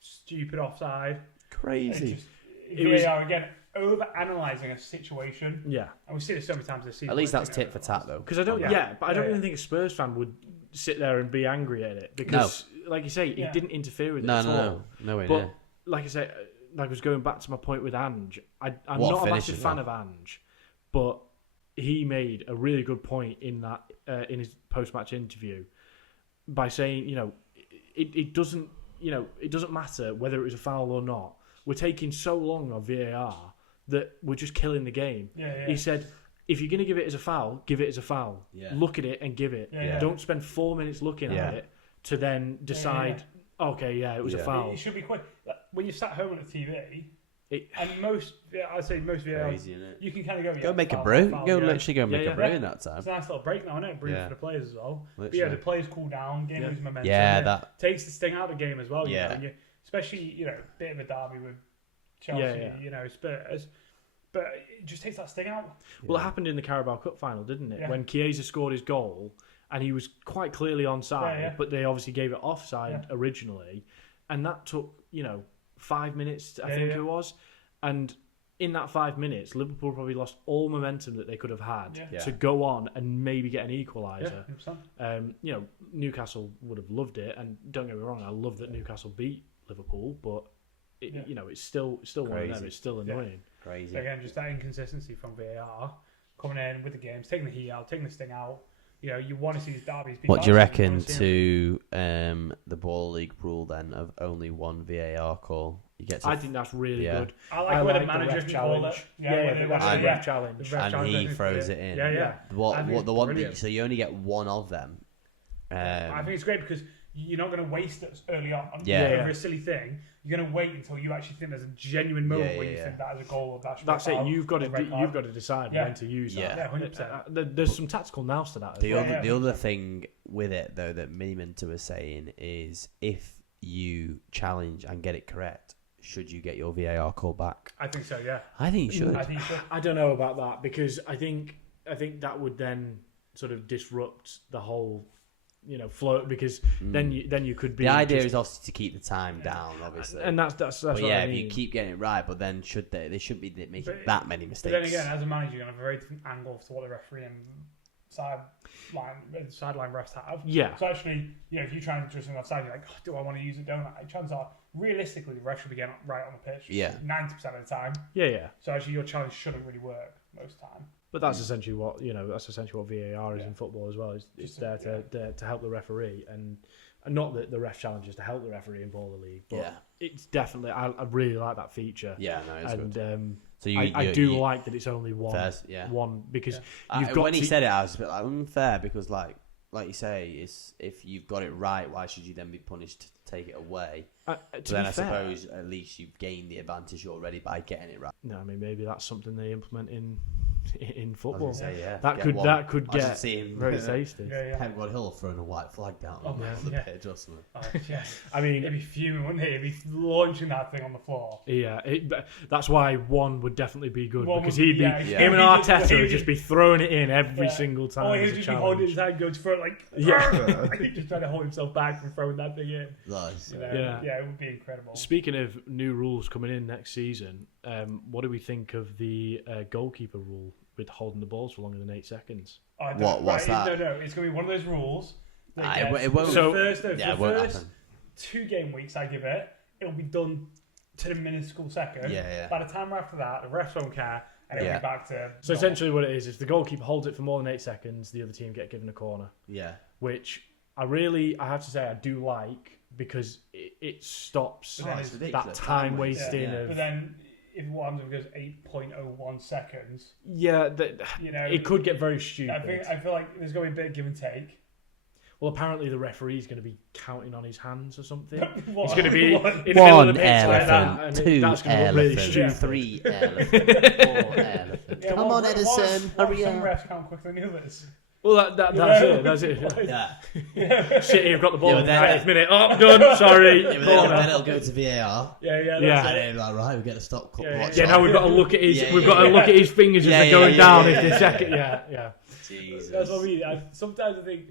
stupid offside. Crazy. It was again over analysing a situation, Yeah. and we've seen it so many times this season. At least where that's it's been tit for tat though. Because I don't, Yeah. yeah, but I don't Yeah, even think a Spurs fan would sit there and be angry at it because, like you say, he Yeah. didn't interfere with it No, at all. no way But near. like I say, like I was going back to my point with Ange. I'm What a not a finish massive as fan well. of Ange, but he made a really good point in that in his post-match interview by saying, it doesn't, it doesn't matter whether it was a foul or not. We're taking so long on VAR that we're just killing the game. Yeah. He said, if you're going to give it as a foul, give it as a foul. Yeah. Look at it and give it. Yeah. Don't spend 4 minutes looking Yeah. at it to then decide, okay, yeah, it was a Yeah. foul. It should be quite when you're sat home on the TV, It- and I'd say most VAR, Crazy, innit? you can kind of go. Go Yeah, make a foul, brew. foul, Go yeah. literally go make Yeah, a brew yeah. in that time. It's a nice little break now, isn't it? Breathe Yeah. for the players as well. But Literally. yeah, the players cool down, game Yeah. lose momentum. Yeah, it that. takes the sting out of the game as well. Yeah. And especially bit of a derby with Chelsea, Yeah. Spurs, but it just takes that sting out. Well, it happened in the Carabao Cup final, didn't it? Yeah. When Chiesa scored his goal and he was quite clearly onside, Yeah. but they obviously gave it offside originally. And that took, 5 minutes, I think Yeah. it was. And in that 5 minutes, Liverpool probably lost all momentum that they could have had Yeah. Yeah. to go on and maybe get an equaliser. Yeah, 100%. Newcastle would have loved it, and don't get me wrong, I love that Newcastle beat Liverpool, but it's still one of Crazy. them. It's still annoying. Crazy. Again, just that inconsistency from VAR coming in with the games, taking the heat out, taking the sting out. You want to see these derbies. Be What do you close, reckon wanna see them. to the ball league rule then of only one VAR call? You get to I think that's really Yeah. good. I like where the ref manager can call challenge. it. Yeah, when that's they- the And- ref challenge. the ref and challenge, I he think throws it's it in. Yeah. I think What it's the one brilliant. so you only get one of them. I think it's great because you're not going to waste it early on. Yeah. For a silly thing, you're going to wait until you actually think there's a genuine moment Yeah, where you yeah, think that is a goal or that's That's it. You've got a red card. to decide Yeah. when to use Yeah. that. 100%. There's some tactical nous to that. As The well. other the other thing with it though that Miniminter was saying is if you challenge and get it correct, should you get your VAR call back? I think so, yeah. I think you should. I think so. I don't know about that because I think that would then sort of disrupt the whole, flow because then you could be The idea just- is obviously to keep the time down, obviously. and that's but what yeah, I if mean. you keep getting it right, but then they shouldn't be making But- that many But mistakes. then again, as a manager, you're going to have a very different angle to what the referee and sideline refs have. Yeah. So actually, if you try and just offside, you're like, oh, do I want to use it? Don't I? Chances are, realistically, the ref should be getting it right on the pitch. Yeah. 90% of the time. Yeah. So actually, your challenge shouldn't really work most of the time. But that's essentially what VAR is Yeah. in football as well. It's Just there to- there to help the referee, and not that the ref challenges to help the referee in baller league. But Yeah. it's definitely I really like that feature. Yeah, no, it's and good. So I do like that it's only one. First, yeah. One because you've got when he to- said it, I was a bit like unfair because, like you say, it's if you've got it right, why should you then be punished to take it away? to But be then I fair, suppose at least you've gained the advantage already by getting it right. no, I mean maybe that's something they implement in I was football. gonna say, yeah, That get could one. that could I should get see him, very tasty. Yeah. Pep Guardiola throwing a white flag down on the yeah. pitch or something. Oh, yeah. I mean, It'd be fuming, wouldn't it? It'd be launching that thing on the floor. yeah, that's why one would definitely be good One because would- he'd be yeah, him and yeah. Arteta He'd would just be throwing it in every Yeah. single time. Oh, as he'd a just be holding his challenge. hand, go to throw it like, Yeah. I think just trying to hold himself back from throwing that thing in. Nice. Yeah. It would be incredible. Speaking of new rules coming in next season, what do we think of the goalkeeper rule with holding the balls for longer than 8 seconds? Oh, I don't- What's right, that? No, it's going to be one of those rules. That It gets- won't. So- for yeah, it the won't first happen. 2 game weeks, I give it, it'll be done to the minuscule second. Yeah. By the time after that, the refs won't care, and it'll Yeah. be back to. So normal. essentially, what it is the goalkeeper holds it for more than 8 seconds, the other team get given a corner, Yeah. which I have to say, I do like because it stops But then it's it's- ridiculous. that time wasting Yeah. But of. then, if what happens if it goes 8.01 seconds, Yeah, it could get very I stupid. feel like there's going to be a bit of give and take. Well, apparently the referee's going to be counting on his hands or something. What- He's going to be what- in the middle of One the pitch like that, elephant, and two that's going to look really elephants, stupid. 3 elephants, 4 elephants. Yeah, Come what- on, Edison, what hurry some up. refs count quicker than others. Well, that's it. Yeah. Shit, you've got the ball Yeah, in but the then- 90th minute. Oh, done. Sorry. Yeah, but Corner. then it'll go to VAR. Yeah. Yeah. That's And it. then like, right, we get to stop. Yeah, Yeah, now we've got to look at his. Yeah, we've got to yeah. look at his fingers Yeah, as they're yeah, going yeah, down. yeah, If the yeah. second, yeah. Jesus. That's what I mean. Sometimes I think,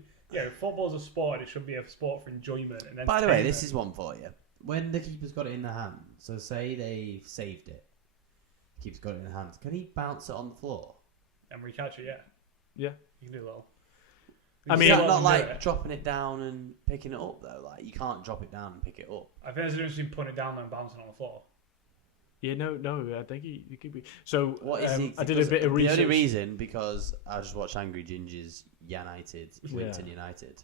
football's a sport. It should be a sport for enjoyment. And By the way, entertainment. this is one for you. When the keeper's got it in the hand, so say they saved it, the keeper's got it in the hands, can he bounce it on the floor? And recatch it. Yeah. Yeah. You can do a little. I Is mean, that let not them like do it. dropping it down and picking it up though? Like you can't drop it down and pick it up. I think there's a difference between putting it down and bouncing on the floor. Yeah, no. I think he could be. So What is he? I did a bit of research. The only reason because I just watched Angry Ginger's United, Winton United,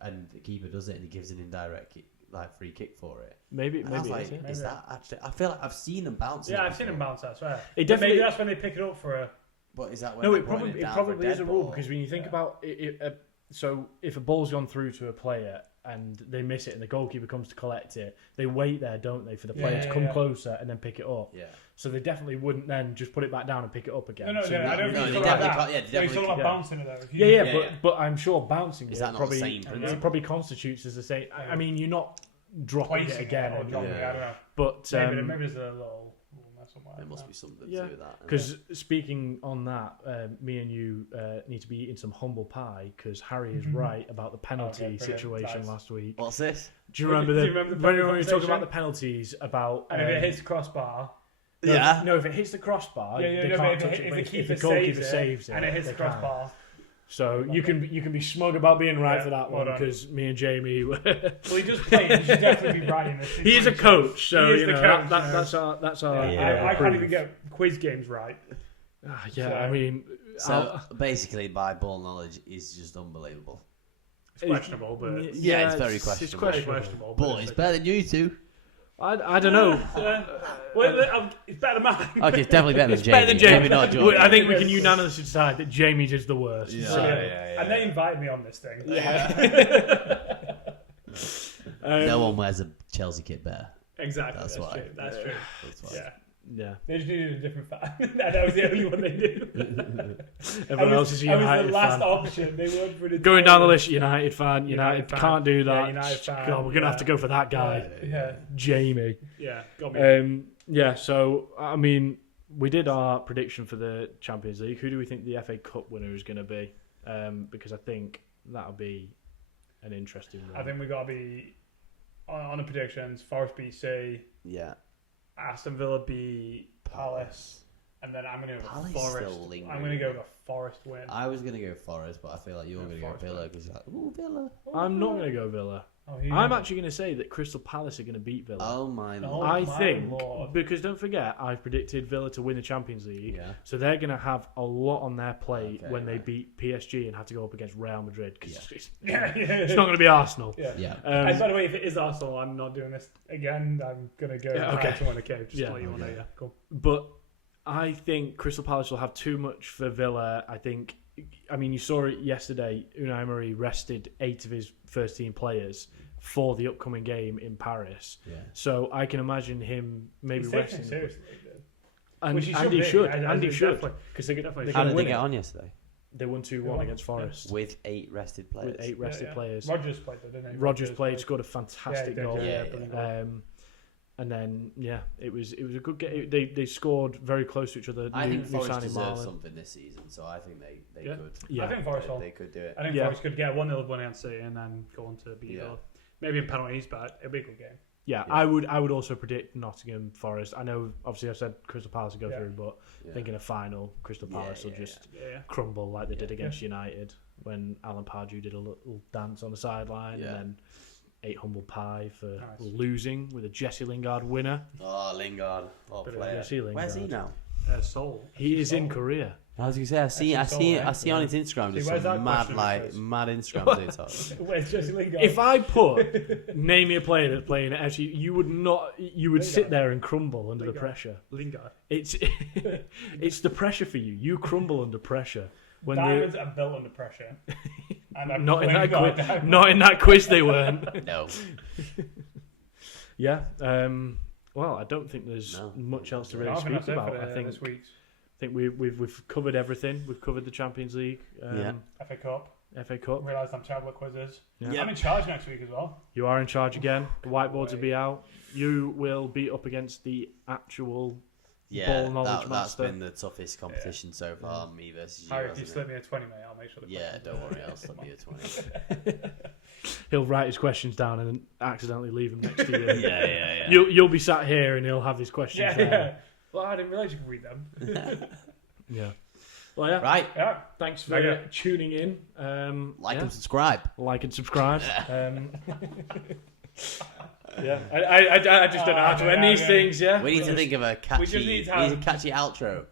and the keeper does it and he gives an indirect kick, like free kick for it. Maybe And I was like, it is, yeah. is that actually? I feel like I've seen them bounce. Yeah, I've seen him bounce. I swear. It But definitely. maybe that's when they pick it up for a. But is that when No, they're it putting probably down for a is a dead rule ball? because when you think about it, so if a ball's gone through to a player and they miss it and the goalkeeper comes to collect it, they wait there, don't they, for the player to come closer and then pick it up. Yeah. So they definitely wouldn't then just put it back down and pick it up again. No, So I don't No, think they it's like definitely that. can't- yeah, they He's definitely talking about can't. bouncing it though. If you- Yeah, Yeah. but I'm sure bouncing Is it that not the probably same principle? it probably constitutes as the same. I mean, you're not dropping Placing it again, or dropping it, Yeah. I don't know. but Maybe there's a little rule there somewhere. There must be something Yeah. to do with that. because speaking on that, me and you need to be eating some humble pie because Harry is right about the penalty Okay, brilliant. situation Nice. last week. What's this? Do you remember Do the you remember the when we were penalty talking about conversation? the penalties about And if it hits the crossbar, Yeah. No, if it hits the crossbar, Yeah, they no, can't but touch it. if But the if keeper the goalkeeper saves saves it, and it hits they the can. crossbar. So you can be smug about being right Yeah, for that well one done. because me and Jamie were. Well, he just played. He should definitely be right in this. He is a coach, so He is you the know, coach, that's our. Yeah, I can't proof. even get quiz games right. Yeah, So- I mean, So basically, my ball knowledge is just unbelievable. It's questionable, but Yeah, it's very questionable. very questionable. But it's better than you two. I don't know. Well, it's better than mine. Okay, it's definitely better than It's Jamie. better than Jamie. Maybe not George. I think we can unanimously decide that Jamie's is the worst. Yeah. So, And they invited me on this thing. No one wears a Chelsea kit better. Exactly. That's That's why. true. That's true. That's why. Yeah. yeah. They just needed a different fan. That was the only one they knew. Everyone else is a I was United the last fan. option. They weren't for the Going down the list, United fan. United fan. can't do Yeah, that. United fan, God, we're gonna have to go for that guy, Yeah. Jamie. Yeah. Got me. Yeah. So I mean, we did our prediction for the Champions League. Who do we think the FA Cup winner is going to be? Because I think that'll be an interesting one. I think we got to be on the predictions. Forest BC, Yeah. Aston Villa beat Palace, and then I'm going to go Palace with Forest. still lingering. I'm going to go with Forest win. I was going to go Forest, but I feel like you're Yeah, going to go Forest Villa win. because you're like, ooh, Villa. I'm not going to go Villa. Oh, who you I'm going actually going to say that Crystal Palace are going to beat Villa. Oh, my Oh, lord. I my think Lord. because don't forget, I've predicted Villa to win the Champions League, Yeah. so they're going to have a lot on their plate Okay, when they right. beat PSG and have to go up against Real Madrid because it's Yeah. not going to be Arsenal. Yeah. Yeah. And by the way, if it is Arsenal, I'm not doing this again. I'm going to go Yeah, okay. to win the cave. Just Yeah. to let you all know. Okay. Yeah, cool. But I think Crystal Palace will have too much for Villa. I mean, you saw it yesterday. Unai Emery rested 8 of his first team players for the upcoming game in Paris. Yeah. So I can imagine him maybe He's taking resting. it seriously. And Which he Andy be. should. I Andy think should. definitely, because they could definitely. They How can did win they get it. on yesterday? They won 2-1 against Forest With 8 rested players. with 8 rested players. Rogers played, though, didn't he? Rogers played, scored a fantastic Yeah, goal. he did, Yeah, brilliant yeah. goal. And then it was a good game. They scored very close to each other. I think Forest signing deserves Marlon. something this season, so I think they Yeah. could. Yeah. I think Forest will. They could do it. I think Yeah. Forest could get 1-0 win against City and then go on to beat Yeah. Villa. Maybe in penalties, but it'll be a good game. Yeah, Yeah. I would also predict Nottingham Forest. I know, obviously, I've said Crystal Palace will go Yeah. through, but Yeah. thinking a final, Crystal Yeah, Palace will yeah, just Yeah. crumble like they did Yeah. against United when Alan Pardew did a little dance on the sideline Yeah. and then ate humble pie for Nice. losing with a Jesse Lingard winner. Oh, Lingard. Oh, Bit of player. Jesse Lingard. Where's he now? Seoul. He is in Korea. I was gonna say I see on his Instagram See, just where's some that question, mad Chris? mad Instagram TikToks. Where's Jesse Lingard? If I put name me a player that's playing at FC, you would Lingard. sit there and crumble under the Lingard. pressure. Lingard. It's it's the pressure for you. You crumble under pressure when Diamonds are built under pressure. And I'm not in that playing quiz. God. Not in that quiz, they weren't. No. Yeah. Well, I don't think there's No. much else to I really think speak that's it about. for I think this week's we've covered everything. We've covered the Champions League, Yeah. FA Cup. FA Cup. I realised I'm terrible at quizzes. Yeah. I'm in charge next week as well. You are in charge again. The whiteboards will be out. You will be up against the actual. Yeah, Ball knowledge that's master. been the toughest competition so far. Me versus you. Harry, if you hasn't slip it? me a 20, mate, I'll make sure. Yeah, don't worry, I'll slip you a 20. He'll write his questions down and accidentally leave them next to you. yeah. You'll be sat here and he'll have his questions Yeah, there. yeah. Well, I didn't realise you could read them. Yeah. Well, yeah. Right, Yeah. Thanks for Okay. tuning in. like yeah. and subscribe. Like and subscribe. Yeah, I just don't know how to end these things. Yeah, We need to think of a We just catchy, need to have- catchy outro.